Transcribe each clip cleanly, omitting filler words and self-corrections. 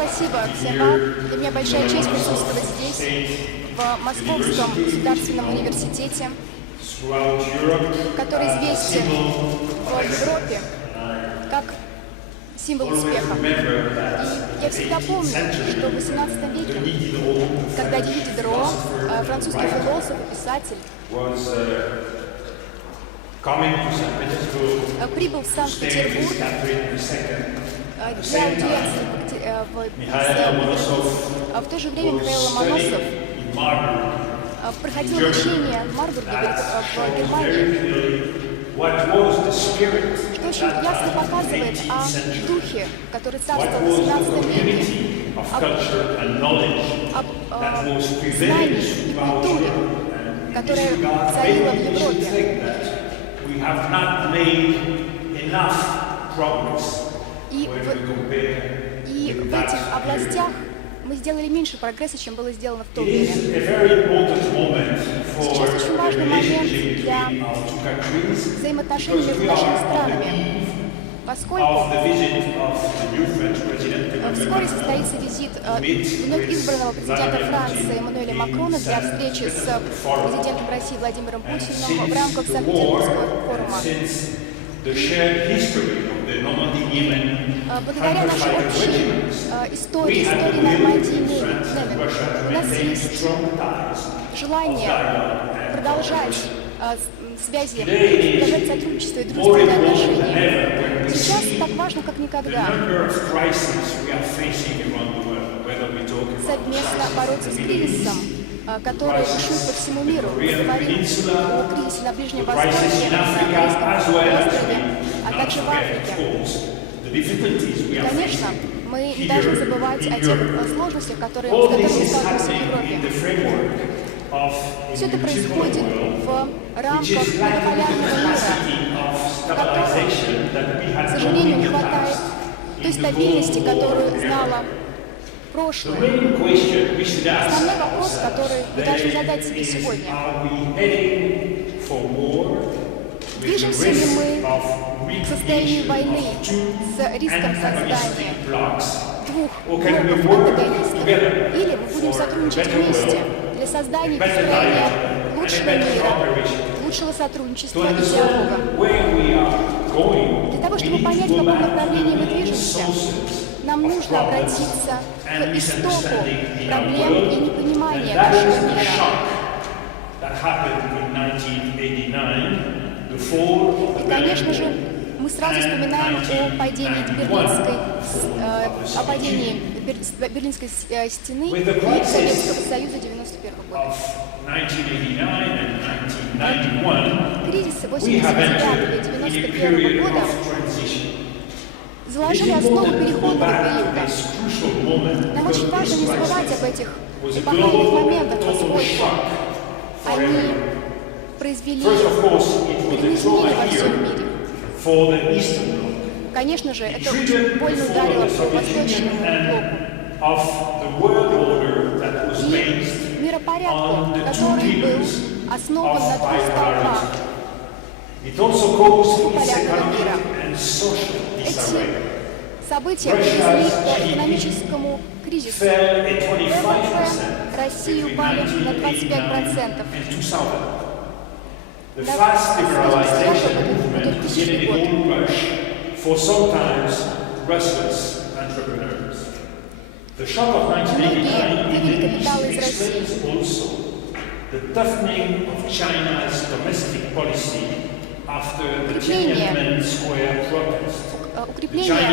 спасибо всем вам. Для меня большая честь присутствовать здесь, в Московском государственном университете, который известен в Европе как символ успеха. И я всегда помню, что в XVIII веке, когда Дидро, французский философ и писатель, прибыл в Санкт-Петербург для аудиенции в то же время Михаил Ломоносов проходил лечение в Марбурге, в Германии, что очень ясно показывает о духе, который царствовал в XVIII веке, об знании и культуре, которая царила в Европе. И в этих областях мы сделали меньше прогресса, чем было сделано в то время. Сейчас очень важный момент для взаимоотношений между нашими странами, поскольку вскоре состоится визит вновь избранного президента Франции Эммануэля Макрона для встречи с президентом России Владимиром Путиным в рамках Санкт-Петербургского форума. Благодаря нашей общей истории Нормандии и Мире, у нас есть желание продолжать связи, продолжать сотрудничество и дружественные отношения. Сейчас так важно, как никогда, совместно бороться с кризисом, который бушует по всему миру. Мы говорим о кризисе на Ближнем Востоке, на Корейском полуострове, а также в Африке. И, конечно, мы не должны забывать о тех сложностях, с которыми мы сталкиваемся в Европе. Все это происходит в рамках многополярного мира, в котором, к сожалению, не хватает той стабильности, которую знала прошлое. Основной вопрос, который вы должны задать себе сегодня: движемся ли мы к состоянию войны с риском создания двух блоков антагонистов, или мы будем сотрудничать вместе для создания и построения лучшего мира, лучшего сотрудничества и диалога? Для того, чтобы понять, в каком направлении мы движемся, нам нужно обратиться к истоку проблем и непонимания нашего мира. И, конечно же, мы сразу вспоминаем о падении Берлинской стены и Советского Союза 1991 года. Кризисы 1989 и 1991 года заложили основу переходного периода. Нам очень важно не забывать об этих эпохальных моментах, поскольку они произвели изменения во всем мире. Конечно же, это очень больно ударило по восточному блоку. И миропорядку, который был основан на двух столбах двуполярного мира. Эти события привели к экономическому кризису. ВВП России упали на 25%. Многие вывели капиталы из России. Укрепление,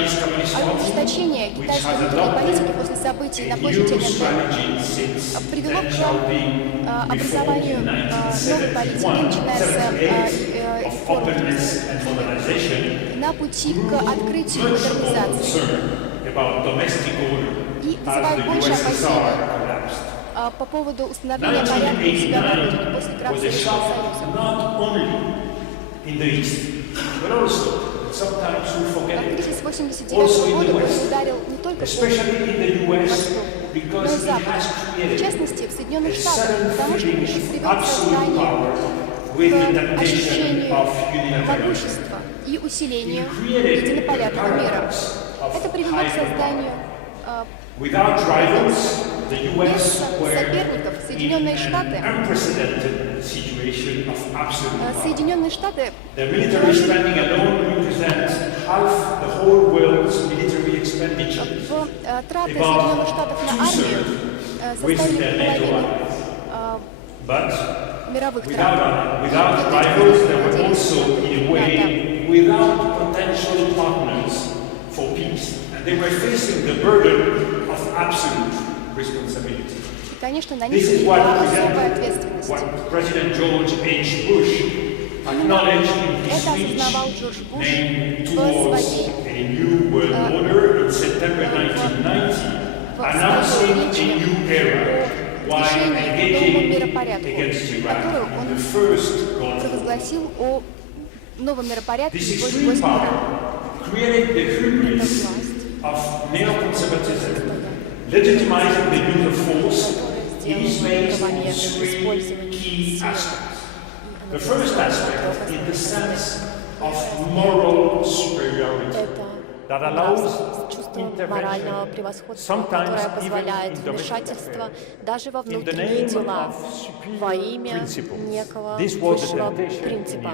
ужесточение китайской внутренней политики после событий на площади Тяньаньмэнь привело к образованию новой политики, начиная с реформ на пути к открытию и модернизации. И вызывает больше опасений по поводу установления порядка у себя на родине после краха Советского Союза. Кризис 1989 года ударил не только по Востоку, но и Западу. В частности, в Соединенных Штатах, потому что привел к созданию, к ощущению могущества и усилению единополярного мира. Это привело к созданию Without rivals, the US Без were соперников Соединенные in Штаты, an unprecedented situation of absolute power. Соединенные Штаты Their military spending alone represents half the whole world's military expenditure. траты Соединенных Штатов на армию составили половину But мировых трат. without rivals, they were also, in a way, without potential partners for peace. And they were facing the burden of absolute responsibility. И, конечно, на них This is легла особая ответственность. what President George H. Bush acknowledged in his Это speech осознавал Джордж Буш named в Towards своей a New World Order in September 1990, announcing a new era while engaging against Iraq in the first Gulf War. провозгласил о новом миропорядке This против extreme Ирана. power created the hubris of neoconservatism, legitimizing the use of force. It is based on three key aspects. The first aspect is the sense of moral superiority that allows чувство морального превосходства, которое позволяет вмешательство даже во внутренние дела во имя некого высшего принципа.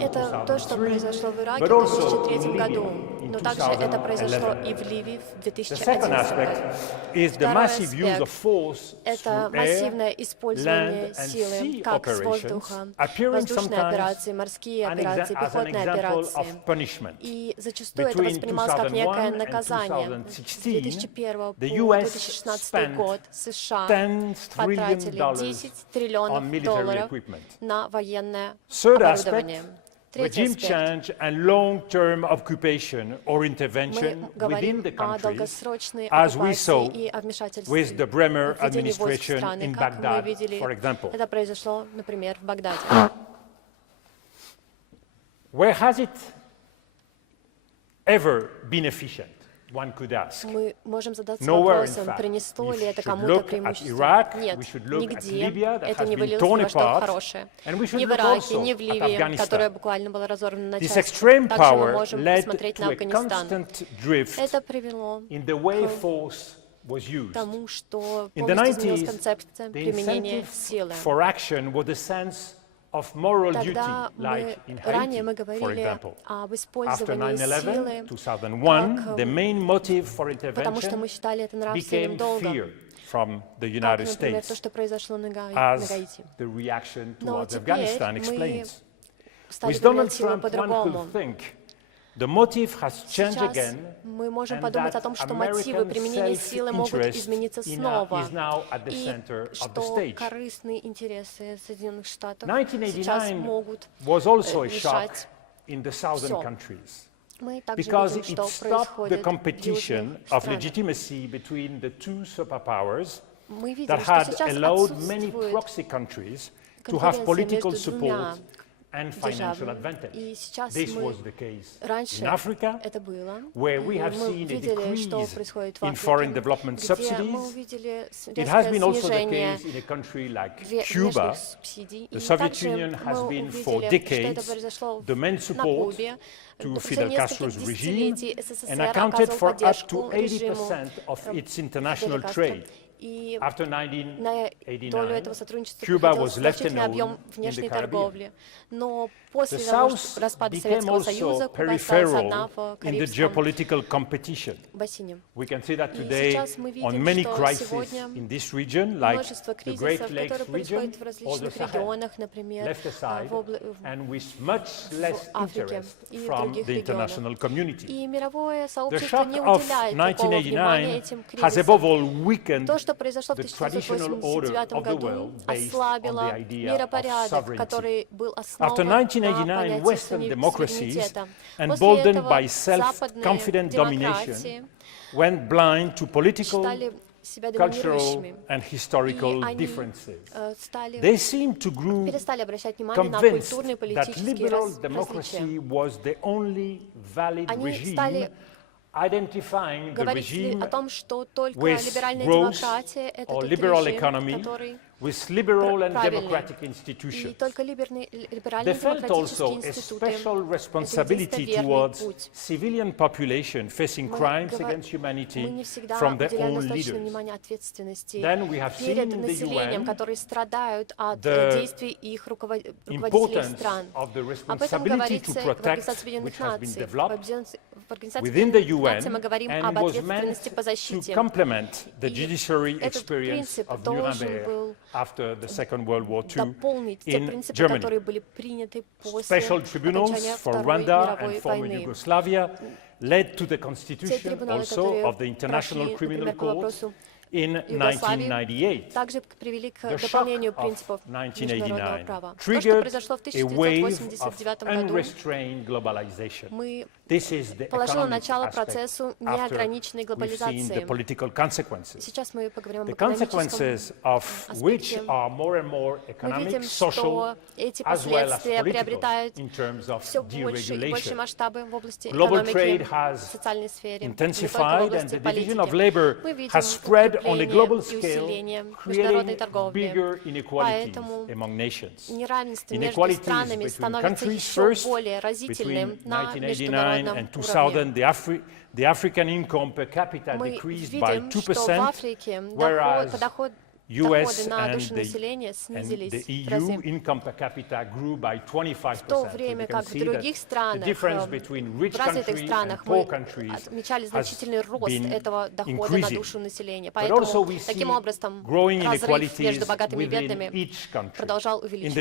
Это то, что произошло в Ираке в 2003 году, но также это произошло и в Ливии в 2011 году. Второй аспект – это массивное использование силы как с воздуха, воздушные операции, морские операции, пехотные операции. И зачастую это воспринималось как некое наказание. С 2001 по 2016 год США потратили 10 триллионов долларов на военное оборудование. Третий аспект. Мы говорим о долгосрочной оккупации и о вмешательстве в введении войск в страны, как мы видели, это произошло, например, в Багдаде. Where has it ever been efficient? One could ask. Мы можем задаться Nowhere, in вопросом, fact. принесло ли We это should кому-то look at преимущество. Iraq, Нет, we should look at нигде Libya, that это has не been вылилось torn во что-то apart, хорошее. and we should Ни в look Ираке, also ни в at Ливии, Afghanistan. которая буквально была разорвана на This части. extreme Также мы power можем led посмотреть на to a Афганистан. constant drift Это привело in the way force was used. к тому, что In the полностью изменилась 90s, концепция the применения incentive силы. for action was a sense of moral duty, Тогда like in ранее мы Haiti, for говорили example. об After использовании 9/11, силы, 2001, the main motive for потому что intervention мы считали это нравственным became долгом, fear from the как, United например, то, States, что произошло на as Гаити. the reaction Но towards теперь Afghanistan мы explains. стали With Donald применять силу Trump, one по-другому. could think the motive has changed Сейчас again, мы можем and подумать о that том, что мотивы American применения силы могут self-interest измениться is снова, now at the и center of the что stage. корыстные интересы Соединенных Штатов сейчас 1989 могут was also a shock решать. in the southern всё. countries, Мы также because видим, it что stopped the происходит в competition южных of странах. legitimacy between the two superpowers Мы видим, that что had сейчас allowed many отсутствует proxy countries to have конкуренция political между двумя support and financial державами. advantage. И сейчас This мы was the case раньше in Africa, это было, where we и have мы seen a видели, что decrease происходит в in Африке, foreign development где мы subsidies. увидели It has резкое been also the снижение case in a country like внешних Cuba. субсидий. The И Soviet также Union has мы been for увидели, что это decades произошло the main на support Кубе. to На Fidel протяжении Castro's нескольких regime десятилетий and СССР accounted оказывал for up поддержку to режиму 80% of its Фиделя international Кастро. trade. И After на долю 1989, этого сотрудничества Cuba приходилось was left значительный alone объем in the внешней Caribbean. торговли. Но после The того, South распада became Советского also Союза, Куба осталась одна peripheral в in the Карибском geopolitical competition. бассейне. We can see that И today сейчас мы on видим, many что crises сегодня in this region, like множество the Great кризисов, Lakes которые region происходят в or the различных Sahel, регионах, например, left aside, в and with much less Африке interest и в from других the регионах. international community. И мировое The сообщество shock не of уделяет такого внимания 1989 этим has above кризисам. all weakened То, что произошло в the traditional order 1989 of the году, world based on ослабило the idea of миропорядок, sovereignty. который был After основан на 1989, понятии Western democracies, суверенитета. emboldened После этого by self-confident западные демократии domination, went blind to political, считали себя cultural, доминирующими, and и historical они differences. стали They seemed to grow перестали обращать внимание на convinced культурные и that политические liberal различия. democracy was the only valid Они regime стали identifying the говорить ли о regime том, что только with либеральная growth демократия — это or тот liberal режим, economy который with liberal and правильный. democratic И institutions. только They либеральные felt демократические also a институты — special это responsibility единственно верный towards путь. civilian population facing crimes against Мы humanity не всегда from their уделяем own достаточно leaders. внимания ответственности Then we have seen перед in the населением, UN которые страдают от the действий их руководителей importance стран. of the Об этом responsibility говорится to в protect, Организации Объединенных which has been Наций. developed В Организации within the Объединенных Наций мы UN говорим and об was ответственности meant по to защите. complement the И judiciary этот experience принцип of должен Nuremberg был after the Second World War II дополнить те in принципы, Germany. которые были приняты после Special tribunals окончания for Второй Rwanda and мировой former войны. Yugoslavia led to the Те constitution трибуналы, also которые of the International прошли, Criminal например, по Court вопросу in Югославии, 1998. также привели к The shock дополнению of принципов международного 1989 права. То, что triggered произошло в a wave of 1989 году, unrestrained globalization. мы This is the положило economic начало aspect процессу after неограниченной we've seen глобализации. the political consequences. Сейчас мы поговорим об The экономическом consequences of which аспекте. are more and more Мы economic, видим, social, что эти as well as последствия political приобретают in terms of все больше и больше deregulation. масштабы в области Global trade экономики, has в социальной сфере, не только в intensified, and области the division of политики. labor Мы видим has spread on a укрепление global и scale, усиление международной creating торговли. bigger inequalities Поэтому among nations. неравенство между Inequalities странами between становится countries еще first, более разительным between на 1989 международном and уровне. 2000, the African income per capita Мы decreased by видим, что в 2%, Африке whereas доходы US на and душу населения the снизились в EU разы. income per capita grew by 25%. В то время как в других странах, в развитых странах, мы отмечали значительный рост этого дохода на душу населения. Поэтому таким образом разрыв между богатыми и бедными продолжал увеличиваться.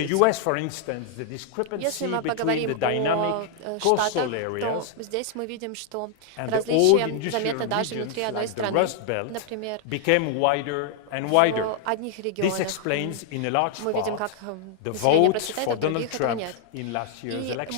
Если мы поговорим о Штатах, то здесь мы видим, что различия заметны даже внутри одной страны. Например, в одних регионах мы видим, как население процветает, а в других этого нет. И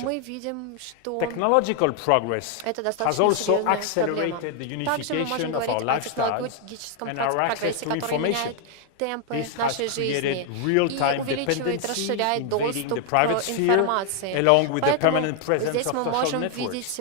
мы видим, что это достаточно серьезная проблема. Также мы можем говорить о технологическом прогрессе, который меняет темпы нашей жизни и увеличивает, расширяет доступ к информации. Поэтому здесь мы можем видеть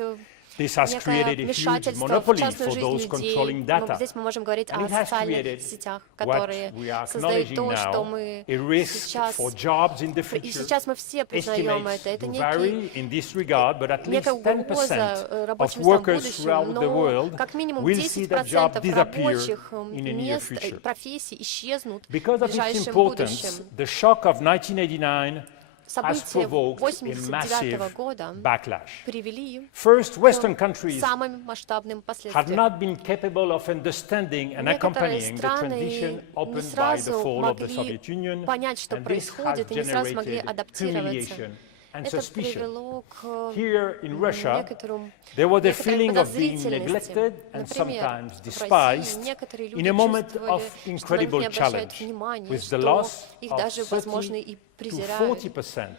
This has created a huge monopoly for those controlling data. Здесь мы можем говорить о And it has социальных created сетях, what которые we are создают acknowledging то, что now, мы a risk сейчас... for jobs in the И future. сейчас мы все признаем это. Это Vary in this regard, but at least некая 10% угроза of рабочим местам в workers будущем, throughout the но world как минимум will see that job 10% disappear рабочих in the near мест, future. профессий исчезнут в Because of its ближайшем importance, будущем. the shock of 1989 has События provoked a 1989 massive года backlash. привели First, Western к countries самым масштабным had последствиям. not been capable of understanding and Некоторые accompanying the страны transition не opened by the сразу fall of the могли Soviet Union, понять, что and this has происходит, и не сразу могли generated адаптироваться. humiliation and Это suspicion. привело к Here in Russia, некоторым there was a некоторой feeling of being подозрительности. neglected and Например, sometimes в despised России некоторые in люди a moment чувствовали, of что на них incredible не обращают challenge, внимания, with the что loss их of даже, возможно, 30 и to презирают. 40%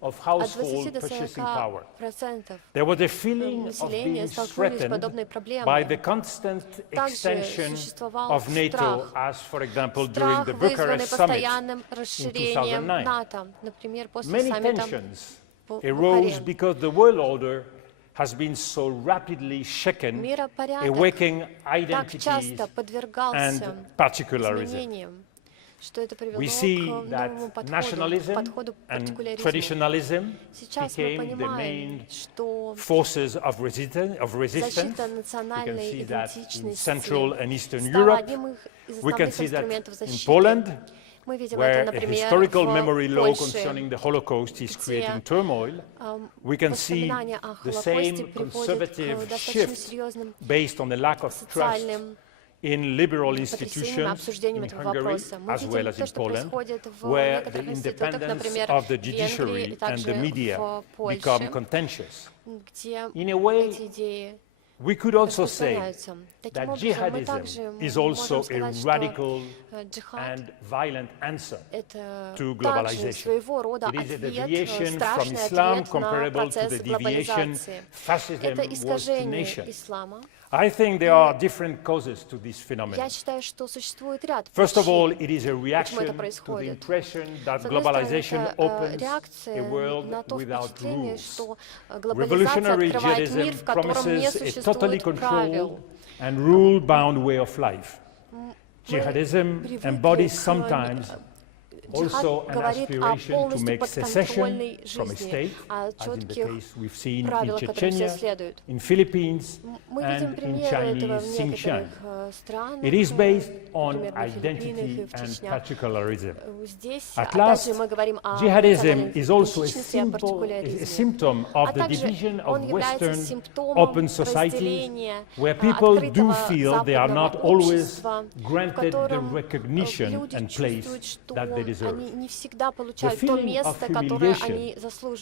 of От household 20 до purchasing power. 40% There was a feeling of населения being столкнулись с threatened подобной by проблемой. the constant Также extension существовал of NATO, страх. as, for example, during Страх, the вызванный Bucharest Summit постоянным in расширением 2009. НАТО, например, после Many саммита tensions в arose Бухаре. because the world order has been so rapidly shaken, Миропорядок awakening так identities часто подвергался and particularism. изменениям, что это привело We к see новому that подходу, nationalism подходу к and партикуляризму. traditionalism Сейчас мы became the понимаем, main что forces of resistance. защита We can национальной see that in идентичности Central and Eastern стала Europe. одним из We can основных see that инструментов in защиты. Poland, Мы видим where это, a например, historical memory в law Польше, concerning the Holocaust is где creating turmoil. We can see воспоминания о the Холокосте same приводят к conservative достаточно shift серьезным based on the lack of trust социальным in liberal потрясением, institutions обсуждением in этого Hungary, вопроса. Мы as well видим as то, in что Poland, происходит в where the некоторых институтах, independence например, of the в Венгрии judiciary и and также the media в Польше, become contentious. где In a way, эти идеи we could also say распространяются. Таким that образом, мы также jihadism is можем also a сказать, что radical джихад and violent answer — это to также globalization. своего рода It is a ответ, deviation from страшный Islam ответ на comparable to процесс the deviation глобализации. fascism Это was to искажение nations. ислама. I think there are different causes to this phenomenon. Я считаю, что существует ряд First of all, причин, it is a почему reaction это to the происходит. impression that С одной стороны, globalization это opens a реакция world на то without впечатление, rules. что глобализация Revolutionary открывает мир, jihadism в котором не promises a существует totally controlled and rule-bound way of life. Jihadism embodies sometimes also an aspiration to make secession from a state, as in the case we've seen in Chechnya, in Philippines, and in Chinese Xinjiang. It is based on identity and particularism. At last, jihadism is also a symptom of the division of Western open societies, where people do feel they are not always granted the recognition and place that they deserve. The feeling of humiliation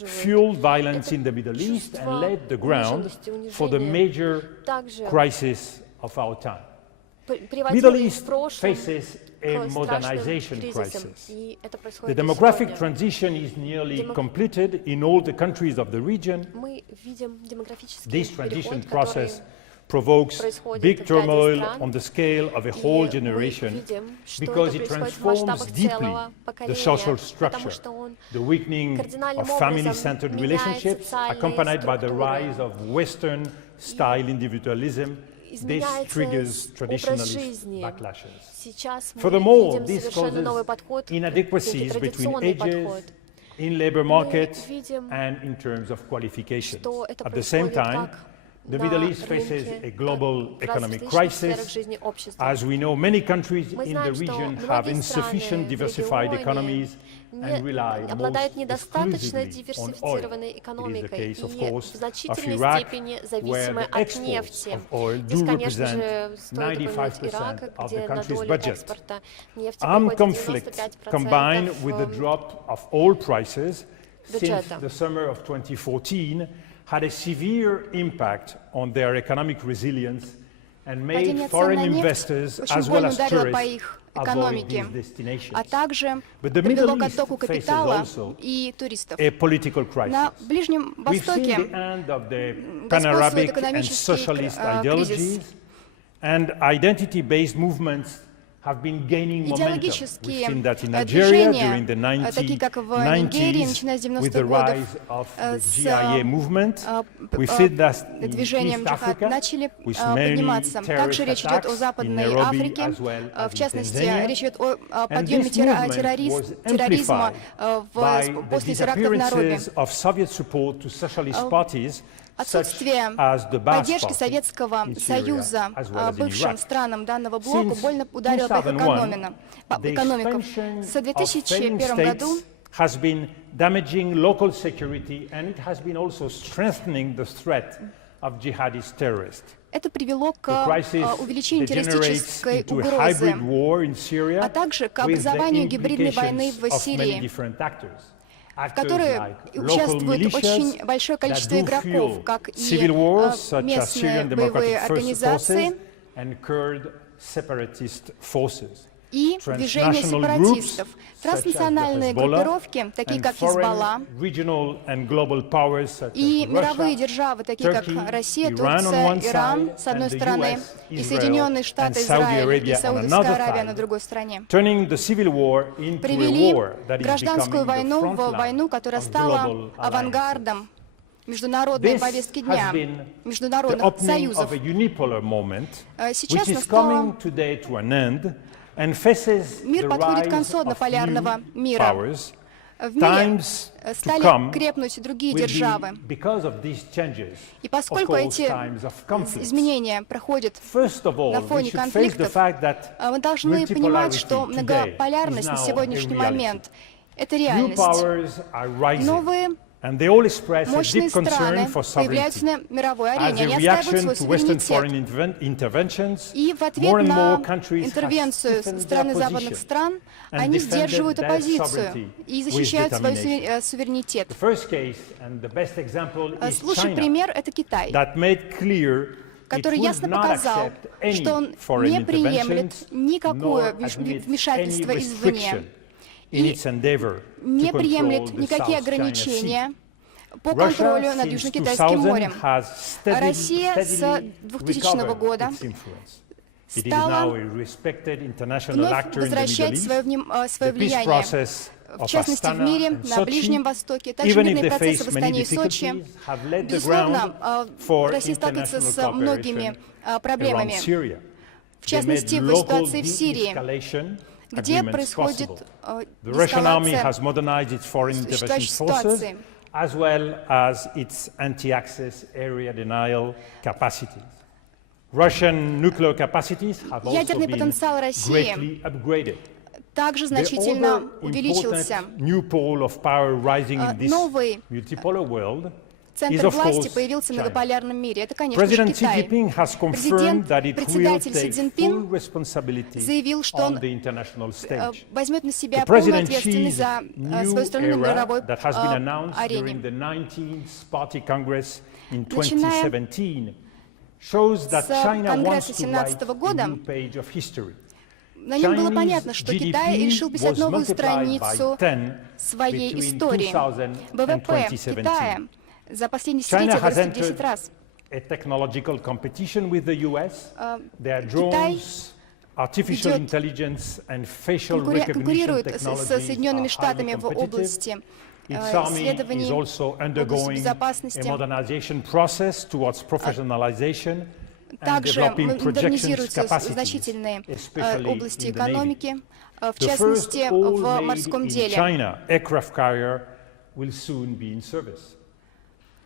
fueled violence in the Middle East and laid the ground for the major crisis of our time. Middle East faces a modernization crisis. The demographic transition is nearly completed in all the countries of the region. This transition process provokes big turmoil on the scale of a whole generation because it transforms deeply the social structure, the weakening of family-centered relationships accompanied by the rise of Western-style individualism. This triggers traditionalist backlashes. Furthermore, this causes inadequacies between ages, in labor market, and in terms of qualifications. At the same time, the Middle East faces a global economic crisis. As we know, many countries in the region have insufficient diversified economies and rely most exclusively on oil. It is the case, of course, of Iraq, where the exports of oil do represent 95% of the country's budget. Armed conflict, combined with the drop of oil prices since the summer of 2014, had a severe impact on their economic resilience and made foreign investors as well as tourists avoid these destinations. But the Middle East faces also a political crisis. We've seen the end of the pan-Arabic and socialist ideologies, and identity-based movements have been gaining momentum. We've seen that in Nigeria during the 1990s with the rise of the GIA movement. We've seen that in East Africa with many terrorist attacks in Nairobi as well as in Tanzania. And this movement was amplified by the disappearances of Soviet support to socialist parties Отсутствие поддержки Советского Союза бывшим странам данного блока больно ударило по их экономику. В 2001 году has been damaging local security and it has been also strengthening the threat of jihadist terrorists. Это привело к увеличению террористической угрозы, а также к образованию гибридной войны в Сирии, в которой участвует очень большое количество игроков, как и местные боевые организации и движения сепаратистов. Транснациональные группировки, такие как Хизбалла, и мировые державы, такие как Россия, Турция, Иран, с одной стороны, и Соединенные Штаты, Израиль и Саудовская Аравия на другой стороне, привели гражданскую войну в войну, которая стала авангардом международной повестки дня, международных союзов. Сейчас настало мир подходит к концу однополярного мира. В мире стали крепнуть другие державы. И поскольку эти изменения проходят на фоне конфликтов, мы должны понимать, что многополярность на сегодняшний момент — это реальность. Новые мощные страны появляются на мировой арене, они отстаивают свой суверенитет. И в ответ на интервенцию со стороны западных стран они сдерживают оппозицию и защищают свой суверенитет. Лучший пример — это Китай, который ясно показал, что он не приемлет никакое вмешательство извне и не приемлет никакие ограничения по контролю над Южно-Китайским морем. Россия с 2000 года стала вновь возвращать свое влияние, в частности, в мире, на Ближнем Востоке. Также мирные процессы в Астане и Сочи. Безусловно, Россия сталкивается с многими проблемами, в частности, в ситуации в Сирии, где происходит эскалация существующей ситуации. As well as its anti-access area denial capacity. Russian nuclear capacities have also Ядерный been потенциал России greatly upgraded. также значительно увеличился. New pole of power rising in this Новый multipolar world центр власти появился в многополярном мире. Это, конечно же, Китай. Председатель Си Цзиньпин заявил, что он возьмет на себя полную ответственность за свою страну на мировой арене. Начиная с Конгресса 2017 года, на нем было понятно, что Китай решил писать новую страницу своей истории. ВВП Китая за последние десятилетия вырос в 10 раз. Китай конкурирует с Соединенными Штатами в области исследований, в области безопасности. Также модернизируются значительные области экономики, в частности, в морском деле.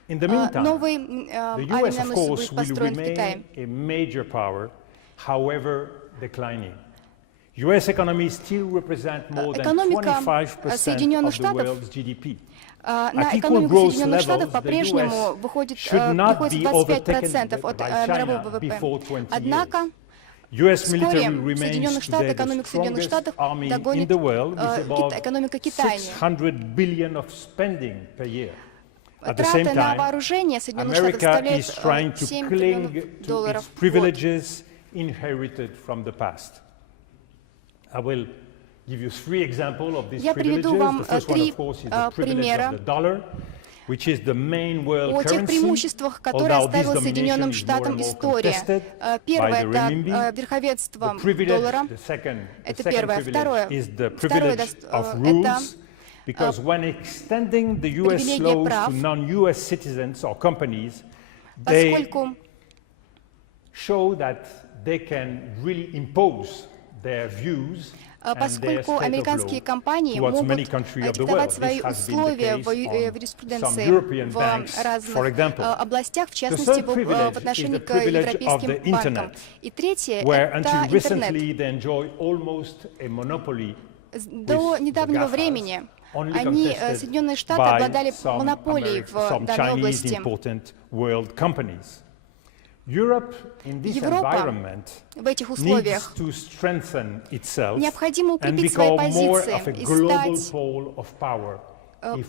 Новый авианосец будет построен в Китае. Экономика Соединенных Штатов, на экономику Соединенных Штатов по-прежнему приходится 25% от мирового ВВП. Однако вскоре экономику Соединенных Штатов догонит экономика Китая. Траты на вооружение Соединенных Штатов составляют $7 триллионов в год. Я приведу вам три примера о тех преимуществах, которые оставила Соединенным Штатам история. Первое – это верховенство доллара. Это первое. Второе – это привилегия прав, поскольку американские компании могут диктовать свои условия в юриспруденции в разных областях, в частности, в отношении к европейским банкам. И третье – это интернет. До недавнего времени Соединенные Штаты обладали монополией в данной области. Европа в этих условиях необходимо укрепить свои позиции и стать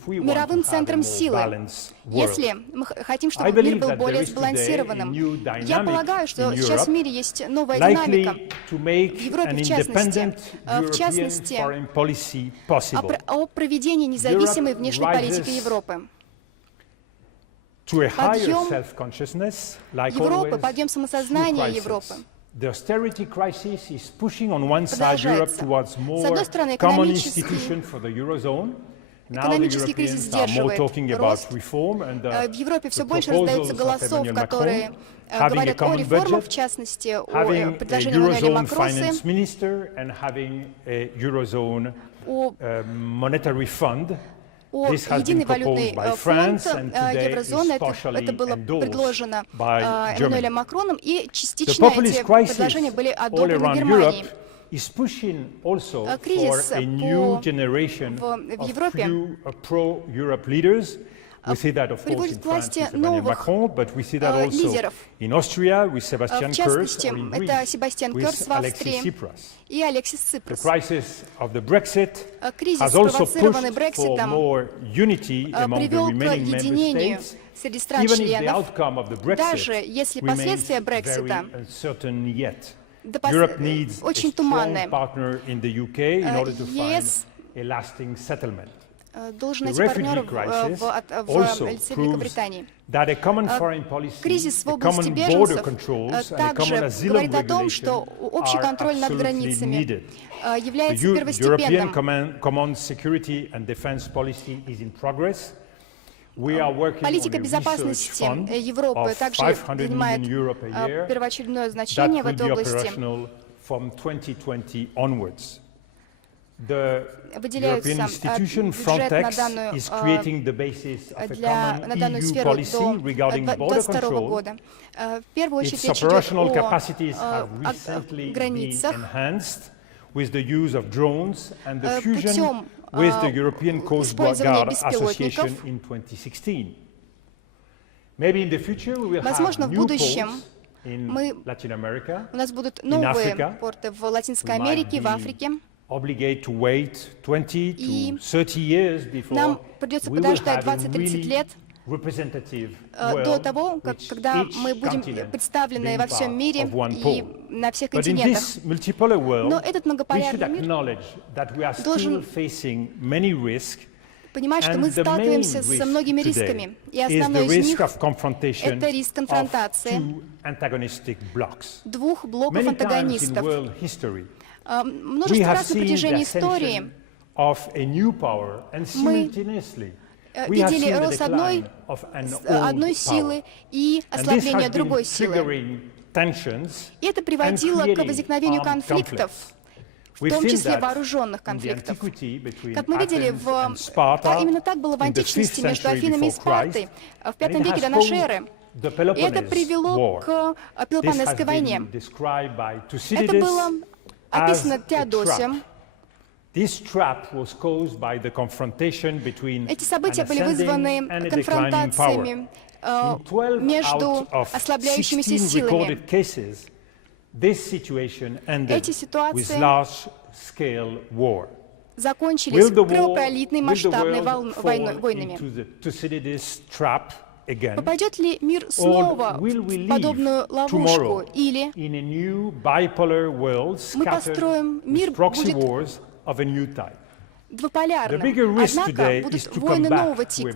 мировым центром силы, если мы хотим, чтобы мир был более сбалансированным. Я полагаю, что сейчас в мире есть новая динамика, в Европе в частности, о проведении независимой внешней политики Европы. Подъем Европы, подъем самосознания Европы продолжается. С одной стороны, экономический кризис сдерживает рост. В Европе все больше раздается голосов, которые говорят о реформах, в частности, о предложении Эммануэля Макрона, о единый валютный фонд еврозоны. Это было предложено Эммануэлем Макроном, и частично эти предложения были одобрены Германией. Кризис в Европе приводит к власти новых лидеров. В частности, это Себастьян Кёрц в Австрии и Алексис Ципрас. Кризис, спровоцированный Брекситом, привел к единению среди стран-членов, даже если последствия Брексита очень туманные. ЕС должен найти партнера в лице Великобритании. Кризис в области беженцев также говорит о том, что общий контроль над границами является первостепенным. Политика безопасности Европы также принимает первоочередное значение в этой области. Выделяются бюджет на данную сферу до 2022 года. В первую очередь речь идет о границах путем использования беспилотников. Возможно, в будущем у нас будут новые порты в Латинской Америке, в Африке. И нам придется подождать 20-30 лет до того, когда мы будем представлены во всем мире и на всех континентах. Но этот многополярный мир должен понимать, что мы сталкиваемся со многими рисками, и основной из них — это риск конфронтации двух блоков антагонистов. Множество раз на протяжении истории мы видели рост одной силы и ослабление другой силы. И это приводило к возникновению конфликтов, в том числе вооруженных конфликтов. Как мы видели, именно так было в античности между Афинами и Спартой в V веке до нашей эры. И это привело к Пелопоннесской войне. Это было описано Теодосием. Эти события были вызваны конфронтациями между ослабляющимися силами. Эти ситуации закончились кровопролитной масштабной войнами. Попадет ли мир снова в подобную ловушку, или мы построим мир, будет двуполярным, однако будут войны нового типа.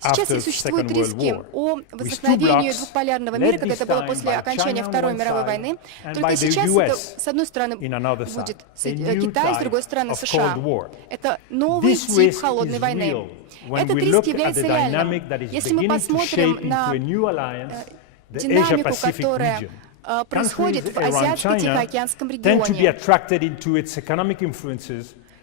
Сейчас и существуют риски о возникновении двухполярного мира, как это было после окончания Второй мировой войны. Только сейчас это, с одной стороны, будет Китай, с другой стороны, США. Это новый тип холодной войны. Этот риск является реальным. Если мы посмотрим на динамику, которая происходит в Азиатско-Тихоокеанском регионе,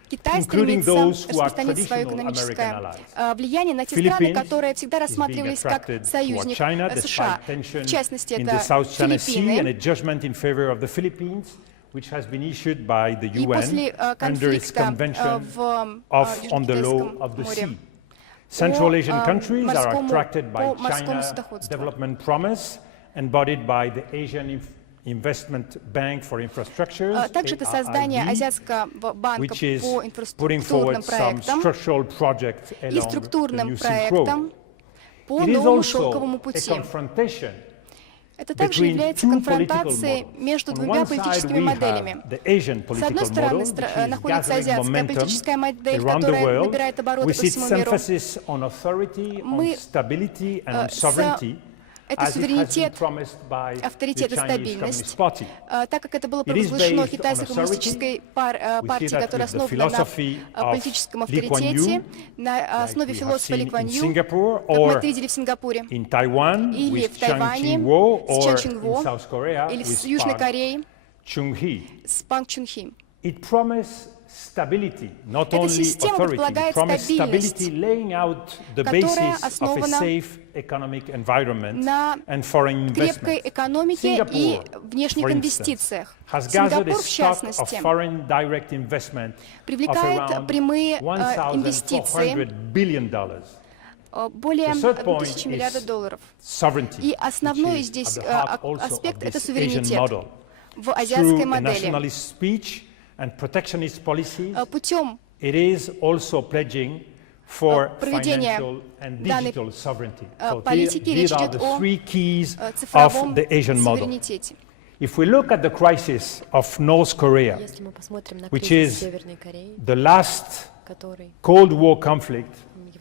Китай стремится распространить свое экономическое влияние на те страны, которые всегда рассматривались как союзник США. В частности, это Филиппины. И после конфликта в Южно-Китайском море по морскому судоходству. Также это создание Азиатского банка по инфраструктурным проектам и структурным проектам по новому шелковому пути. Это также является конфронтацией между двумя политическими моделями. С одной стороны находится азиатская политическая модель, которая набирает обороты по всему миру. Это суверенитет, авторитет и стабильность. Так как это было провозглашено китайской коммунистической партией, которая основана на политическом авторитете, на основе философа Ли Куан Ю, как мы это видели в Сингапуре, или в Тайване, с Чен Чжин Во, или с Южной Кореей, с Панг Чун Хи. Эта система предполагает стабильность, которая основана на крепкой экономике и внешних инвестициях. Сингапур, в частности, привлекает прямые инвестиции более 1000 миллиардов долларов. И основной здесь аспект — это суверенитет в азиатской модели. Путем проведения данной политики речь идет о цифровом суверенитете. If we look at the crisis of North Korea, Если мы посмотрим на which кризис is Северной Кореи, the last который Cold War conflict,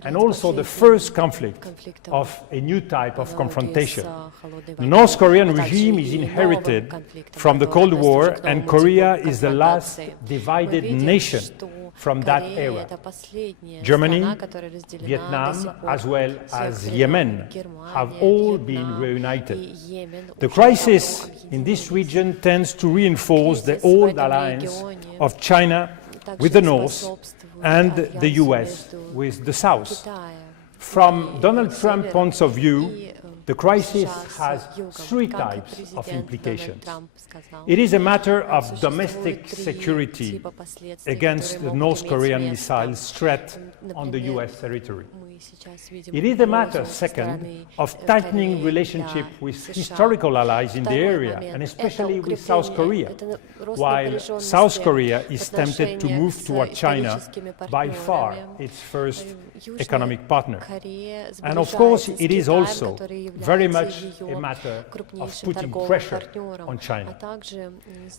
and also the последним first conflict конфликтом of a new type of аналогии confrontation. с холодной The войной, North Korean а также regime и is новым inherited конфликтом, from the Cold который War, относится к and новому Korea типу is the last конфронтации. Мы divided видим, nation что from that Корея era. — это последняя Germany, страна, которая разделена до Vietnam, сих пор. as well С тех as времен Yemen, Германия, have all been Вьетнам reunited. и Йемен The уже crisis давно in this объединились. region tends to reinforce the Кризис в old этом alliance регионе of China также with the North способствует and the альянсу US между with the South. Китаем From и Donald Trump's Севером. point of view, И, the crisis сейчас has югом, three как и types of президент implications. Дональд Трамп сказал, It is a matter of существует domestic три security типа последствий, against которые the могут North иметь Korean место. missiles threat on the Например, US territory. мы сейчас видим It is a matter, угрозу со second, стороны, of Кореи tightening для relationship with США. historical allies in the Второй area, момент and — especially это with South укрепление, Korea, это рост while напряженности South Korea в is tempted to отношениях move с toward China, историческими by far партнерами. its first Южная economic partner. Корея And of course, сближается с it is Китаем, also который very является much a ее matter of крупнейшим putting торговым pressure партнером. on China. А также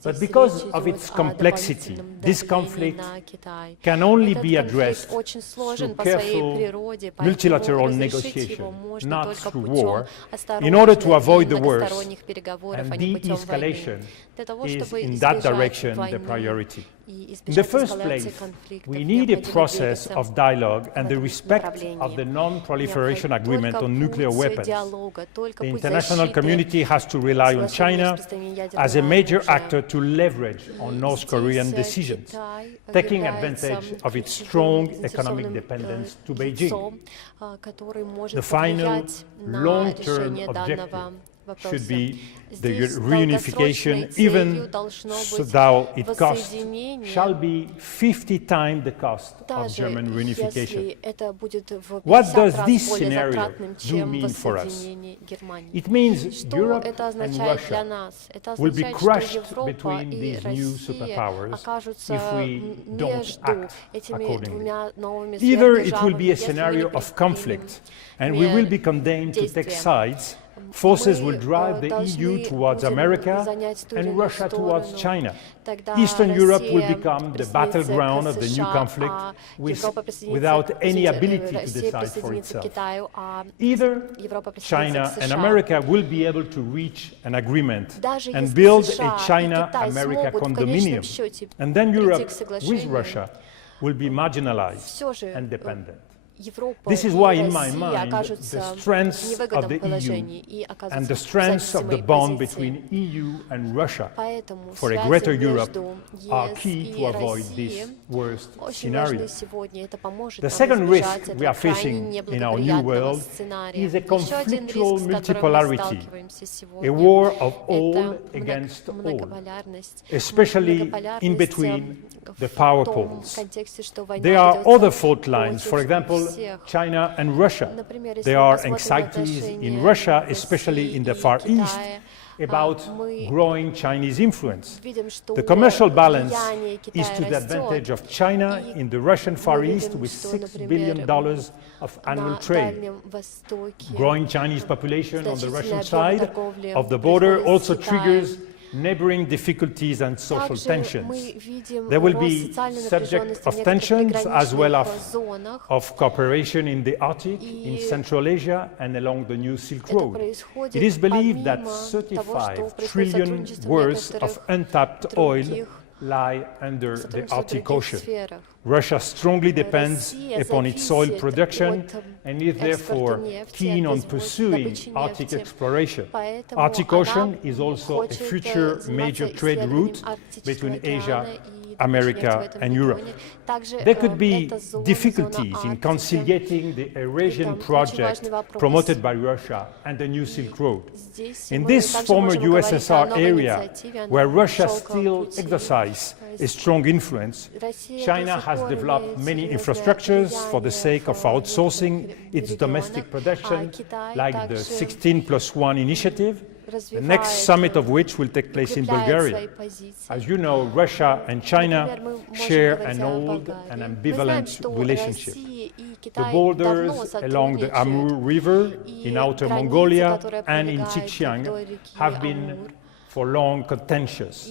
But здесь because речь of идет its о complexity, дополнительном this давлении conflict на Китай. can only Этот be конфликт addressed очень сложен through по своей careful природе, multilateral поэтому разрешить negotiation, его можно not только through путем war, осторожных in order to avoid и the worst, многосторонних переговоров, and а не путем de-escalation войны. Для того, is чтобы in that избежать direction the войны priority. и In the избежать first эскалации place, конфликтов, we need a необходимо process двигаться of dialogue and the в этом respect направлении. of the non-proliferation agreement Только on nuclear путь weapons. диалога, только The путь international защиты community has to rely on China as a major actor to leverage on North Korean decisions, taking advantage of its strong economic dependence to Beijing. The final long-term objective should be the reunification, even though it costs, shall be 50 times the cost of German reunification. What does this scenario do mean for us? It means Europe and Russia will be crushed between these new superpowers if we don't act accordingly. Either it will be a scenario of conflict, and we will be condemned to take sides. Forces will drive the EU towards America and Russia towards China. Eastern Europe will become the battleground of the new conflict without any ability to decide for itself. Either China and America will be able to reach an agreement and build a China-America condominium, and then Europe with Russia will be marginalized and dependent. This is why, in my mind, the strength of the EU and the strength of the bond between EU and Russia for a greater Europe are key to avoid this worst scenario. The second risk we are facing in our new world is a conflictual multipolarity, a war of all against all, especially in between the power poles. There are other fault lines, for example, China and Russia. There are anxieties in Russia, especially in the Far East, about growing Chinese influence. The commercial balance is to the advantage of China in the Russian Far East with $6 billion of annual trade. Growing Chinese population on the Russian side of the border also triggers neighboring difficulties and social tensions. There will be subject of tensions as well of cooperation in the Arctic, in Central Asia, and along the new Silk Road. It is believed that 35 trillion worth of untapped oil lie under the Arctic Ocean. Russia strongly depends upon its oil production and is therefore keen on pursuing Arctic exploration. Arctic Ocean is also a future major trade route between Asia, America and Europe. There could be difficulties in conciliating the Eurasian project promoted by Russia and the New Silk Road. In this former USSR area, where Russia still exercises a strong influence, China has developed many infrastructures for the sake of outsourcing its domestic production, like the 16+1 initiative, the next summit of which will take place in Bulgaria. As you know, Russia and China share an old and ambivalent relationship. The borders along the Amur River in outer Mongolia and in Xinjiang have been for long contentious.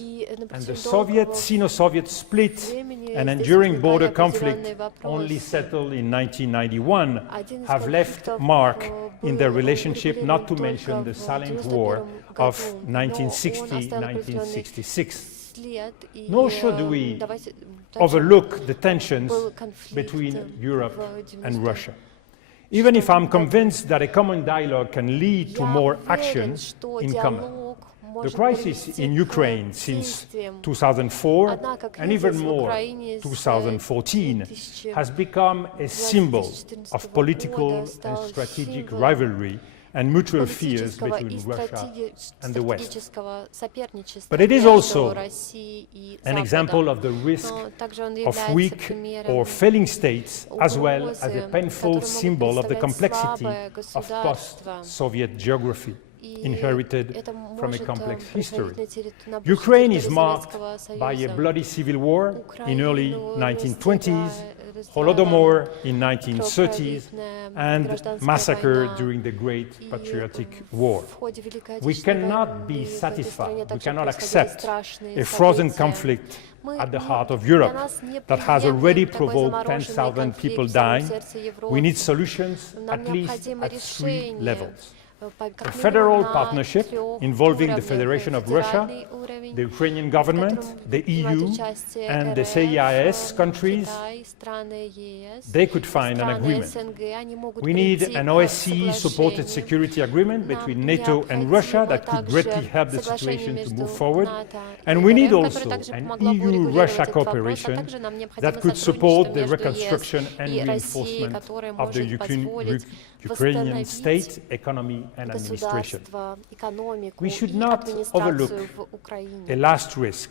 And the долгого Sino-Soviet split времени and здесь enduring возникали border определенные conflict, вопросы. only settled in 1991, Один из have left конфликтов mark in their был relationship, урегулирован not to только mention the в silent 91 war of году, но он оставил определенный 1960-1966. след, и Nor should we давайте overlook the tensions был конфликт between Europe в and 90-м. Russia. Even if I'm convinced that a common dialogue can lead to Я more уверен, action что in common. диалог The может crisis привести in к Ukraine since действиям. 2004 Однако and even кризис в more Украине с 2014 2014 has become a symbol of political and стал strategic символом rivalry and mutual fears политического и between Russia and the West. стратегического соперничества But it is между also Россией и An Западом. example of the risk Но также он of является weak примером or failing states, as well as угрозы, a painful которые могут symbol of the представлять complexity слабое of государство. post-Soviet geography И inherited это from a может complex происходить history. на Ukraine is территории marked Советского by a Союза. bloody civil war in early Украину 1920s, разделяла Holodomor in 1930s, кровопролитная and гражданская massacre война. during the Great И Patriotic War. в ходе Великой We Отечественной cannot be войны в этой стране satisfied, we также cannot происходили accept страшные a frozen события. conflict Мы at the не- heart of для Europe нас не that has already приемлем такой provoked замороженный 10,000 конфликт people в самом dying. сердце Европы. We need solutions Нам at least необходимо at three решение, levels. как A минимум federal на partnership трех involving the уровнях. Federation of Russia, Федеральный уровень, the Ukrainian в government, котором the принимают EU, участие and the РФ, CIS countries. Китай, страны ЕС, They could find an страны agreement. СНГ, они могут We need прийти an к OSCE-supported соглашению. security agreement Нам between NATO and Russia that could также greatly help the соглашение situation to между move forward. НАТО и And we need РФ, also которое также an помогло бы урегулировать EU-Russia этот вопрос, а cooperation также нам необходимо that could support сотрудничество the между reconstruction ЕС and и Россией, reinforcement которое of the может позволить Ukrainian state, восстановить economy and administration. государство, экономику We should и not администрацию overlook в Украине. a last risk,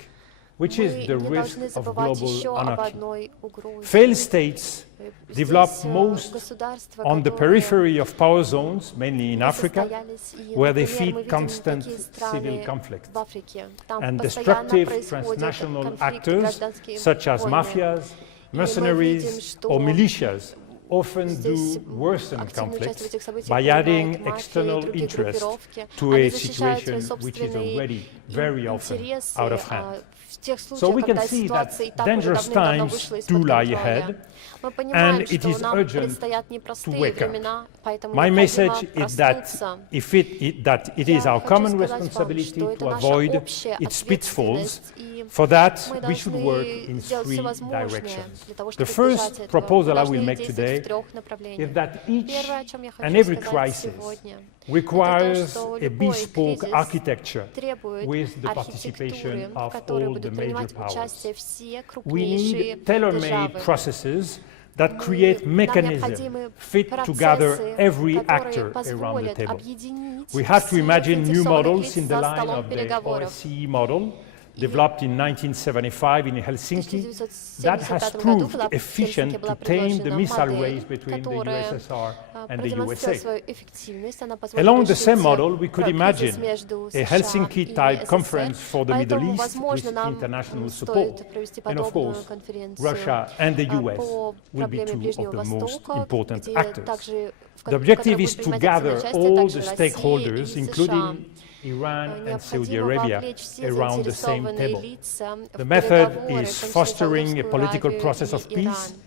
which Мы is the не risk должны of забывать еще global об anarchy. одной угрозе. Failed states Здесь, develop most государства, on the которые periphery of power zones, mainly in не Africa, состоялись, и, where they например, мы feed видим constant такие civil страны conflict. в Африке. Там And постоянно destructive происходят transnational конфликты, actors, гражданские such as войны. mafias, И мы видим, mercenaries, что or militias, often здесь do worsen активно участвуют в conflicts этих событиях by принимают adding мафия и external другие interest группировки. to Они a защищают свои situation which is собственные already very often интересы, out of а hand. в тех So случаях, we can когда see that ситуация и так уже dangerous давным-давно times вышла do из-под lie контроля. ahead, Мы понимаем, and it что is нам urgent предстоят to непростые wake up. времена, поэтому My необходимо message is that проснуться. it is Я our хочу common сказать вам, responsibility что to это наша avoid общая its pitfalls. ответственность, и For that, мы we should work должны in сделать three все возможное directions. для того, The чтобы избежать first этого. proposal Мы I will должны make действовать today в трех is направлениях. that each Первое, о чем я хочу and every сказать crisis сегодня, requires это то, что a любой bespoke кризис architecture требует with the архитектуры, participation в of которой all the будут major принимать powers. участие все We крупнейшие need tailor-made державы. processes that create Нам mechanisms необходимы fit to gather процессы, every которые actor around the позволят table. объединить We have to всех imagine new заинтересованных models лиц in the за line столом of the переговоров. OSCE model, developed in 1975 in Helsinki, that has 1975 году proved была в efficient Хельсинки to была tame the предложена missile модель, race between the которая USSR and the продемонстрировала USA. свою эффективность. Она позволит Along the решить same model, we could кризис imagine между a США Helsinki-type и conference СССР. for the Middle Поэтому, East возможно, with нам international стоит support. провести And of подобную course, конференцию Russia and the US по will be проблеме two of Ближнего the most Востока, important где actors. также в The которой objective будут is to принимать gather участие all также the Россия stakeholders, и США. including Iran and Saudi Необходимо Arabia, вовлечь все around the same заинтересованные table. лица в The method переговоры, is в том числе fostering a Саудовскую political Аравию process of и peace Иран,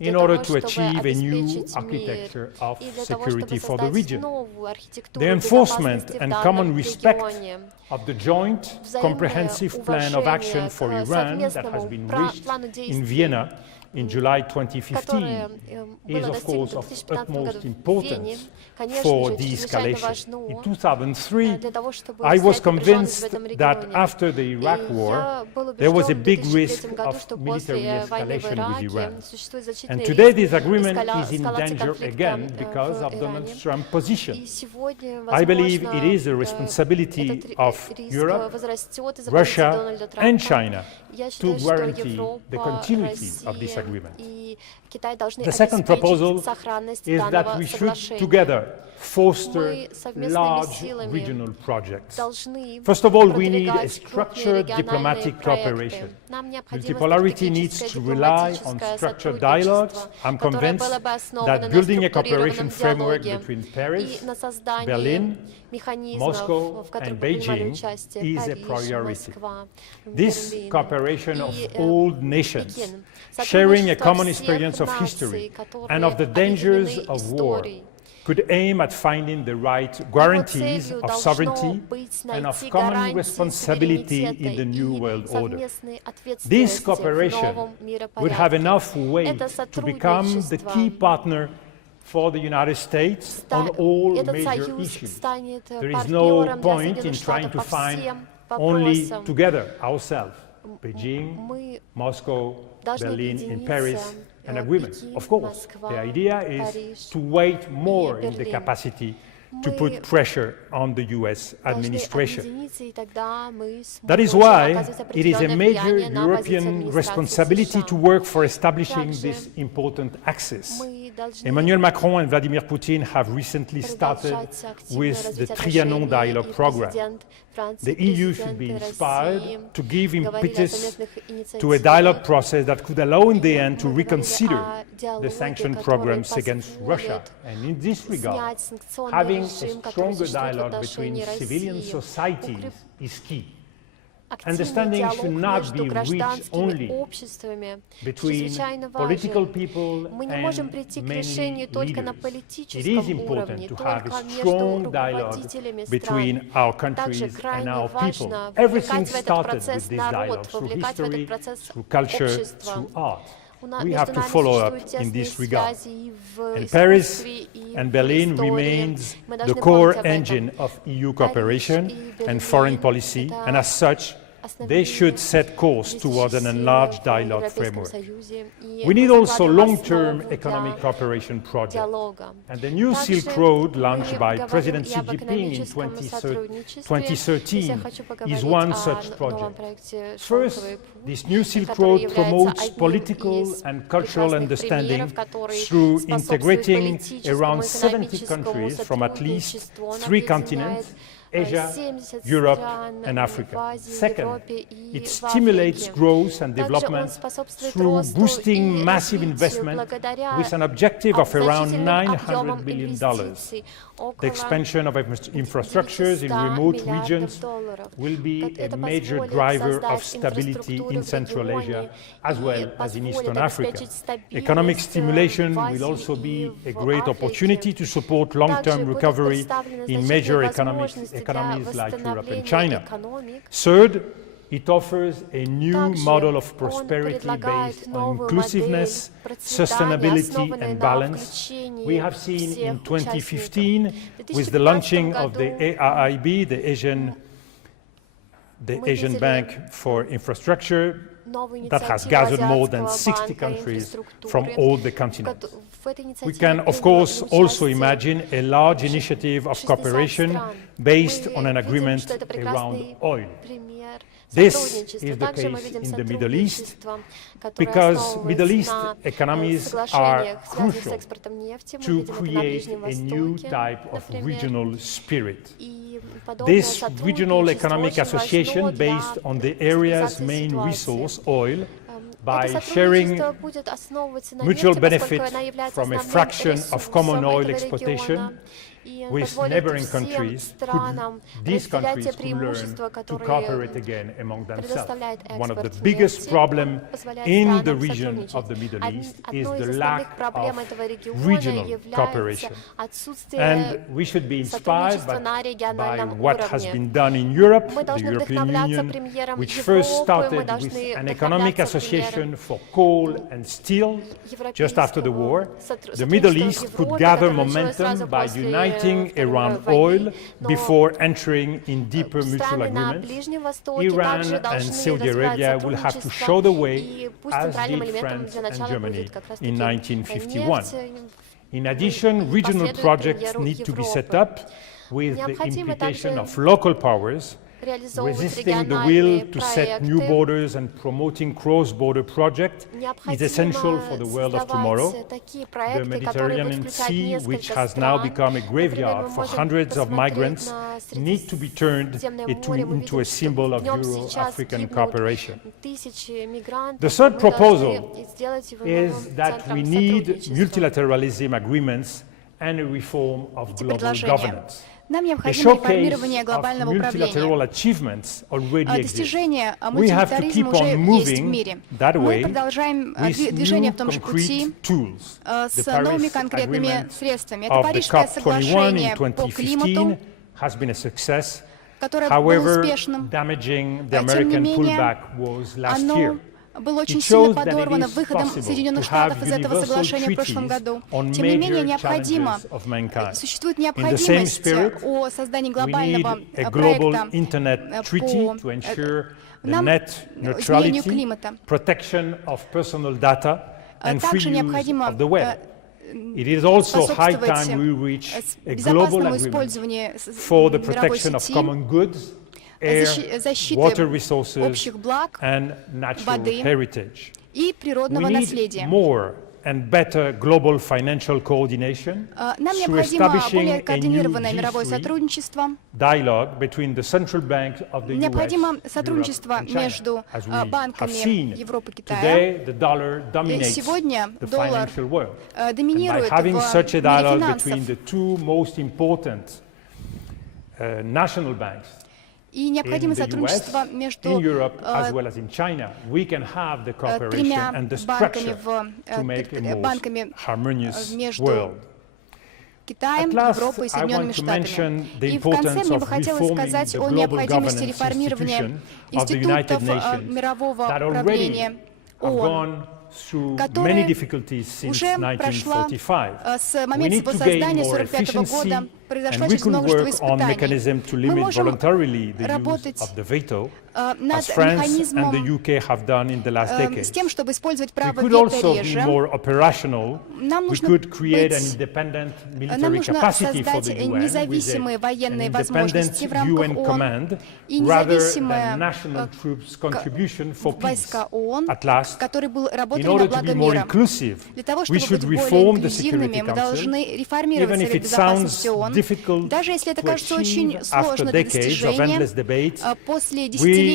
in для order того, to чтобы achieve a new обеспечить architecture мир of и для того, чтобы security for the создать region. новую архитектуру The enforcement безопасности в and данном common respect регионе. of the joint comprehensive plan of action for Iran that has been reached in Vienna in July 2015 is, of course, of utmost importance for de-escalation. In 2003, I was convinced that after the Iraq war, there was a big risk of military escalation with Iran. And today this agreement is in danger again because of Donald Trump's position. I believe it is the responsibility of Europe, Russia, and China to guarantee the continuity of this agreement. И Китай должны The second proposal обеспечить сохранность is that данного we should соглашения. together foster Мы совместными large силами regional projects. должны First of all, we need a продвигать крупные structured rегиональные diplomatic cooperation. проекты. Нам необходимо Multipolarity needs стратегическое to rely on дипломатическое structured dialogues. сотрудничество, I'm которое convinced было бы основано that на building a структурированном cooperation framework диалоге between Paris, и на создании Berlin, механизмов, Moscow, в которых and принимали Beijing участие is a Париж, priority. Москва, This Берлин cooperation of и all nations, Пекин. sharing a Сотрудничество common всех experience of наций, history которые and of the dangers объединены of war, историей. could aim at finding the right guarantees Целью of должно sovereignty быть and of найти common гарантии responsibility суверенитета in the new и world order. совместной This ответственности в cooperation новом would have миропорядке. enough weight Это to become the сотрудничество, key partner for the United States on all этот major союз issues. станет There is no партнером для point in Соединенных trying Штатов to по find всем only вопросам. together ourselves, Beijing, Мы Moscow, должны Berlin, in объединиться, Paris, an agreement. Пекин, Of course, Москва, the idea is Париж to wait more и in the Берлин. capacity to Мы put pressure on the US должны administration. объединиться, и тогда мы That is сможем why оказывать it is a определенное major влияние на позицию European администрации responsibility США. to work for establishing Также this important axis. Мы должны Emmanuel Macron and Vladimir Putin have recently started продолжать активное with the развитие Trianon отношений, dialogue и program. президент Франции, The EU should be inspired to give impetus to a dialogue process that could allow in the end to reconsider the sanction programs against Russia. And in this regard, having a stronger dialogue between civilian societies is key. Understanding should not be reached only between political people Мы не можем and прийти к many решению только на leaders. It политическом is уровне, important to have только a между strong dialogue руководителями стран. between our Также countries and крайне our people. важно Everything вовлекать в этот started with процесс this народ, dialogue through вовлекать в этот history, процесс through culture, общество. through art. We Между have to нами follow up существуют in тесные this regard. связи и в And Paris искусстве, и and в Berlin истории. remains Мы the должны core помнить об этом. engine of EU Париж cooperation и and Берлин foreign policy, это and as such, they should set course toward an enlarged dialogue framework. We need also long-term economic cooperation projects. And the new Silk Road, launched by President Xi Jinping in 2013, is one such project. First, this new Silk Road promotes political and cultural understanding through integrating around 70 countries from at least 3 continents, Asia, Europe, and Africa. Second, it stimulates growth and development through boosting massive investment with an objective of around $900 billion. The expansion of infrastructures in remote regions will be a major driver of stability in Central Asia as well as in Eastern Africa. Economic stimulation will also be a great opportunity to support long-term recovery in major economies like Europe and China. Third, it offers a new model of prosperity based on inclusiveness, sustainability, and balance. We have seen in 2015, with the launching of the AIIB, the Asian Bank for Infrastructure, that has gathered more than 60 countries from all the continents. We can, of course, also imagine a large initiative of cooperation based on an agreement around oil. This is the case in the Middle East, because Middle East economies are crucial to create a new type of regional spirit. This regional economic association, based on the area's main resource, oil, by sharing mutual benefit from a fraction of common oil exploitation with neighboring countries, these countries could learn to cooperate again among themselves. One of the biggest problems in the region of the Middle East is the lack of regional cooperation. And we should be inspired by what has been done in Europe, the European Union, which first started with an economic association for coal and steel just after the war. The Middle East could gather momentum by uniting around oil before entering in deeper mutual agreements. Iran and Saudi Arabia will have to show the way, as did France and Germany in 1951. In addition, regional projects need to be set up with the implication of local powers реализовывать resisting the региональные will to set new проекты. borders and promoting cross-border projects is essential for the world of tomorrow. Создавать такие The проекты, которые будут Mediterranean включать Sea, which несколько has now стран. become a Например, мы graveyard for можем hundreds of посмотреть migrants, на need to be turned Средиземное море. Мы into a видим, что symbol of в нем сейчас Euro-African гибнут cooperation. тысячи мигрантов. The third Мы proposal должны сделать его is новым that центром we need сотрудничества. multilateralism agreements and a reform of global Предложение. governance. Нам A необходимо showcase реформирование of глобального multilateral управления. achievements already exists. Достижения We have to мультилатаризма keep уже on есть в moving мире. that Мы way продолжаем with движение new в том же пути concrete tools. с The новыми Paris конкретными Agreement средствами. Это of the Парижское COP21 соглашение in по климату, 2015 has been a success. которое было However, успешным. damaging the Тем не American менее, pullback was last оно year. было очень It сильно shows that it подорвано is выходом possible Соединенных to Штатов have из этого universal соглашения в прошлом году. on Тем не менее, major необходимо, challenges of mankind. существует In the same необходимость spirit, о создании we need глобального a global проекта internet treaty to ensure the нам net изменению neutrality, климата. protection of personal data, and free Также use необходимо of the web. It is also high способствовать time we reach a global безопасному agreement использованию for the мировой protection of сети, common goods, air, защиты water resources, общих благ and natural воды heritage. и природного We need наследия. more and better global financial coordination Нам through необходимо более establishing a new координированное мировое G3 сотрудничество. dialogue between the central banks of the Необходимо US, сотрудничество Europe, and China. между As we have банками seen, Европы и Китая. today the dollar dominates Сегодня the доллар financial world. And by доминирует having в such a мире dialogue финансов. between the two most important national banks И in необходимо the US, сотрудничество in между Europe, as well as in China, we can have the cooperation тремя and the банками structure to make a more банками harmonious между world. Китаем, At last, Европой и I Соединенными want to mention Штатами. the И в конце importance мне бы of хотелось reforming сказать the о global необходимости governance реформирования institution of the United институтов Nations мирового that already управления have ООН, gone through many которая difficulties since уже прошла 1945. с We момента need своего to gain создания more 1945 года, efficiency, произошло and we через could множество work on испытаний. mechanism to Мы limit можем voluntarily the use работать of the veto, над as France and the механизмом UK have done in the last decade. с тем, чтобы использовать We право could also be вето-режим. more operational. Нам We нужно could create an быть independent Нам military нужно capacity for создать the UN with независимые an военные independent возможности в UN рамках ООН command и rather независимые than national troops' contribution for peace. войска ООН, At last, которые работали in на order to благо be more мира. inclusive, Для того, we чтобы should быть более reform the инклюзивными, Security мы Council, должны реформировать even if Совет it sounds Безопасности ООН. difficult Даже если это to кажется очень achieve сложно after для decades of достижения, endless debate, после we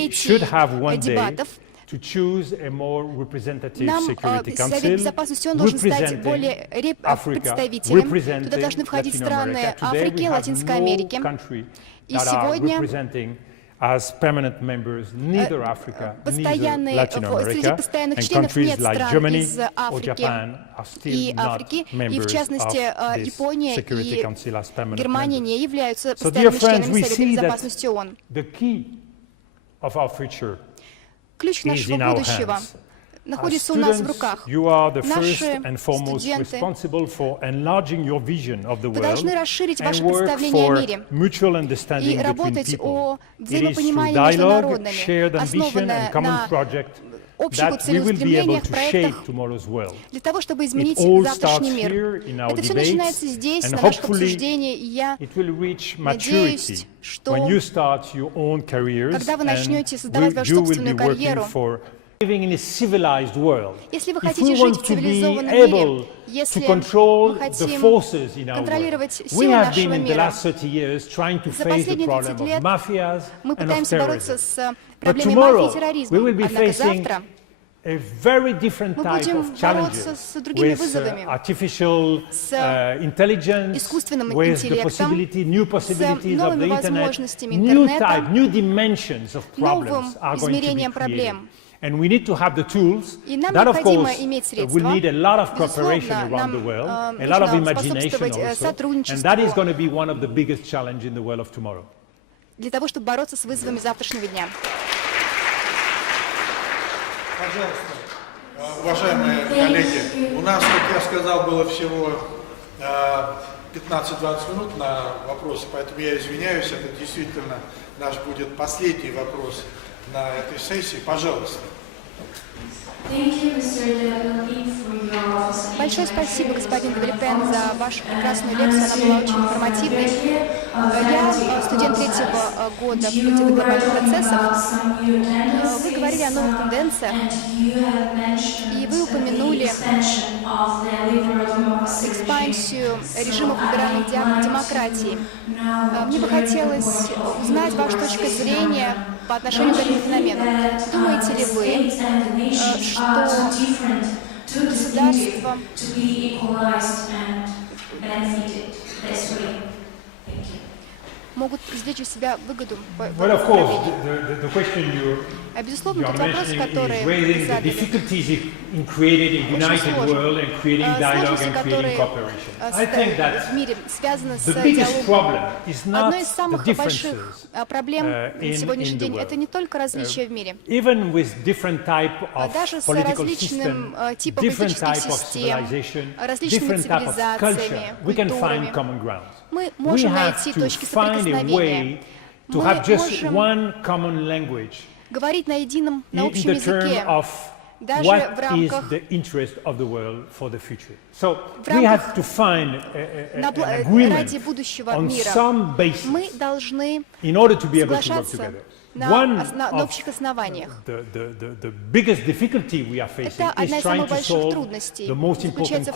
should десятилетий have one day дебатов, to choose a more representative нам Security Совет Council, Безопасности ООН должен стать representing более Africa, представителем. Туда representing должны входить Latin страны America. Today Африки, we have Латинской no Америки. country И that are сегодня representing as permanent members neither Africa, neither постоянные, Latin среди America, постоянных and членов countries нет like стран Germany из or Африки Japan are still и not Африки, и в members частности of this Япония Security и Council as permanent Германия members. не являются So, dear постоянными friends, членами we Совета see that Безопасности ООН. the key of our future Ключ is нашего in our будущего hands. As находится у нас в students, руках. you are the first Наши and foremost студенты, responsible for enlarging your vision of the вы world должны расширить and ваше work представление о for мире mutual understanding и between работать people. о It is through взаимопонимании между dialogue, народами, shared ambition, основанное and common на project общих that we will be able целеустремлениях, to проектах, shape tomorrow's world. для того, чтобы изменить It all завтрашний starts мир. here in our Это все debates, начинается здесь, and на наших hopefully обсуждениях, и я it will reach надеюсь, maturity что when you start your own careers когда вы and начнете создавать вашу you will be собственную working карьеру, for living in a civilized world. если вы If хотите we жить want в to be цивилизованном able мире, если to control мы the хотим forces in our контролировать world, we силы have been нашего in the мира, last 30 years trying to за face the последние problem 30 of лет mafias мы and of пытаемся бороться terrorism. с But проблемой мафии и tomorrow we терроризма. will be Однако facing завтра a very different мы type будем of бороться challenges с другими with вызовами, artificial с intelligence, искусственным with the интеллектом, new possibilities of новыми the internet, возможностями new интернета, type, new dimensions of problems новым are going to be измерением created. проблем. And we need to have the tools. И нам That, of необходимо course, иметь will средства. need a lot of cooperation Безусловно, around the нам world, a lot of нужно imagination способствовать also. And сотрудничеству that is going to be one of the biggest challenges in the world of tomorrow. для того, чтобы бороться с вызовами завтрашнего дня. Пожалуйста, уважаемые коллеги, у нас, как я сказал, было всего 15-20 минут на вопросы, поэтому я извиняюсь, это действительно наш будет последний вопрос на этой сессии. Пожалуйста. Thank you, Mr. Dominic, for your Большое спасибо, господин Вильпен, за вашу прекрасную лекцию. Она была очень информативной. Я студент третьего года факультета глобальных процессов. Вы говорили о новых тенденциях, и вы упомянули экспансию режимов либеральной демократии. Мне бы хотелось узнать вашу точку зрения по отношению к этому феномену. Думаете ли вы, что государство могут извлечь из себя выгоду в этом направлении? А безусловно, тот вопрос, который вы задали, сложности, которые в мире связаны с диалогом. Одной из самых больших проблем на сегодняшний день — это не только различия в мире. Даже с различным типом политических систем, различными цивилизациями, культурами, мы можем найти точки соприкосновения. Мы можем говорить на едином, на общем языке, даже в рамках ради будущего мира. Мы должны соглашаться на общих основаниях. Это одна из самых больших трудностей. Заключается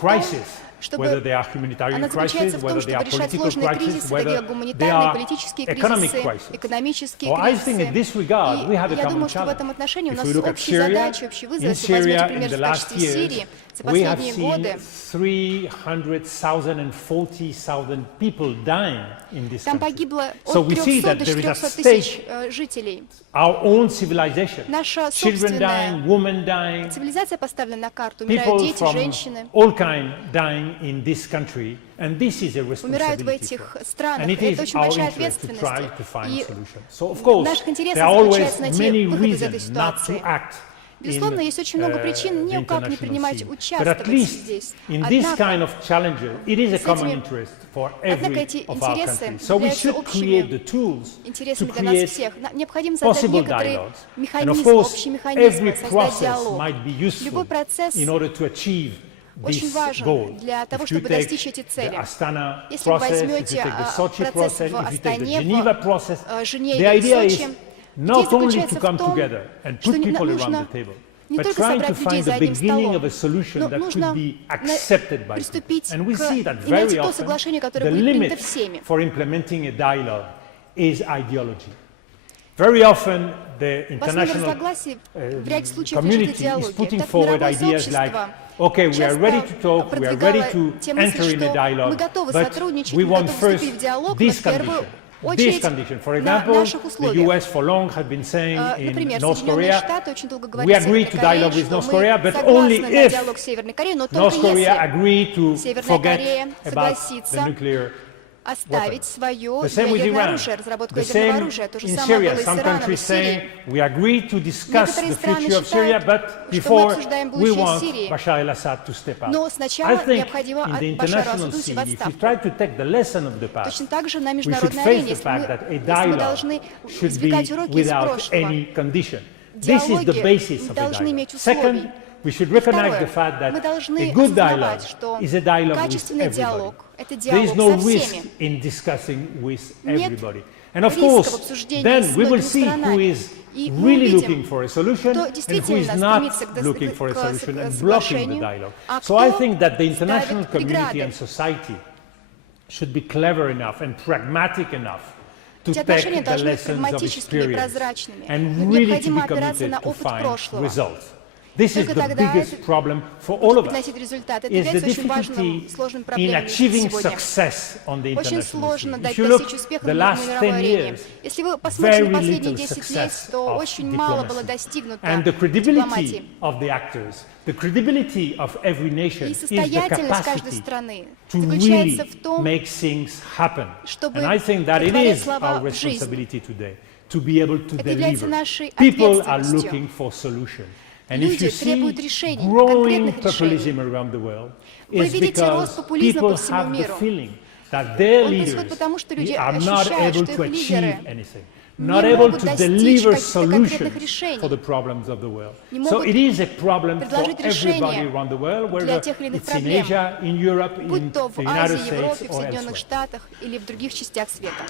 в том, чтобы решать сложные кризисы, такие как гуманитарные, политические кризисы, экономические кризисы. И я думаю, что в этом отношении у нас общие задачи, общие вызовы. Если вы возьмете, например, в качестве Сирии, за последние годы там погибло от 300 до 400 тысяч жителей. Наша собственная цивилизация поставлена на карту. Умирают дети, женщины. Умирают в этих странах. И это очень большая ответственность. И в наших интересах заключается найти выход из этой ситуации. Безусловно, есть очень много причин никак не принимать участвовать здесь. Однако эти интересы являются общими интересами для нас всех. Необходимо создать некоторые механизмы, общие механизмы, создать диалог. Любой процесс очень важен для того, чтобы достичь эти цели. Если вы возьмете процесс в Астане, в Женеве и в Сочи, идея заключается в том, что нужно не только собрать людей за одним столом, но нужно приступить к и найти то соглашение, которое будет принято всеми. Основное разногласие в ряде случаев лежит идеология. Так мировое сообщество часто продвигало те мысли, что мы готовы сотрудничать, мы готовы вступить в диалог, но в первую очередь на наших условиях. Например, Соединенные Штаты очень долго говорили с Северной Кореей, что мы согласны на диалог с Северной Кореей, но только если Северная Корея согласится оставить свое ядерное оружие, разработку ядерного оружия. То же самое было и с Ираном и Сирией. Некоторые страны считают, что мы обсуждаем будущее Сирии, но сначала необходимо Башару Асаду уйти в отставку. Точно так же на международной арене, если мы должны извлекать уроки из прошлого. Диалоги должны иметь условия. Второе, мы должны осознавать, что качественный диалог — это диалог со всеми. Нет риска в обсуждении с многими странами. И мы видим, кто действительно стремится к соглашению, а кто ставит преграды. Эти отношения должны быть прагматическими и прозрачными. Необходимо опираться на опыт прошлого. Только тогда это будет приносить результат. Это является очень важным, сложным проблемой сегодня. Очень сложно достичь успеха на мировой арене. Если вы посмотрите на последние 10 лет, то очень мало было достигнуто в дипломатии. И состоятельность каждой страны заключается в том, чтобы претворять слова в жизнь. Это является нашей ответственностью. Люди требуют решений, конкретных решений. Вы видите рост популизма по всему миру. Он происходит потому, что люди ощущают, что их лидеры not не able могут to достичь deliver каких-то конкретных solutions решений, for the problems of the world. не So могут it is a problem for предложить решения everybody around the world, для whether тех или иных it's in проблем, Asia, in Europe, in будь то в the United Азии, States Европе, в or Соединенных elsewhere. Штатах или в других частях света.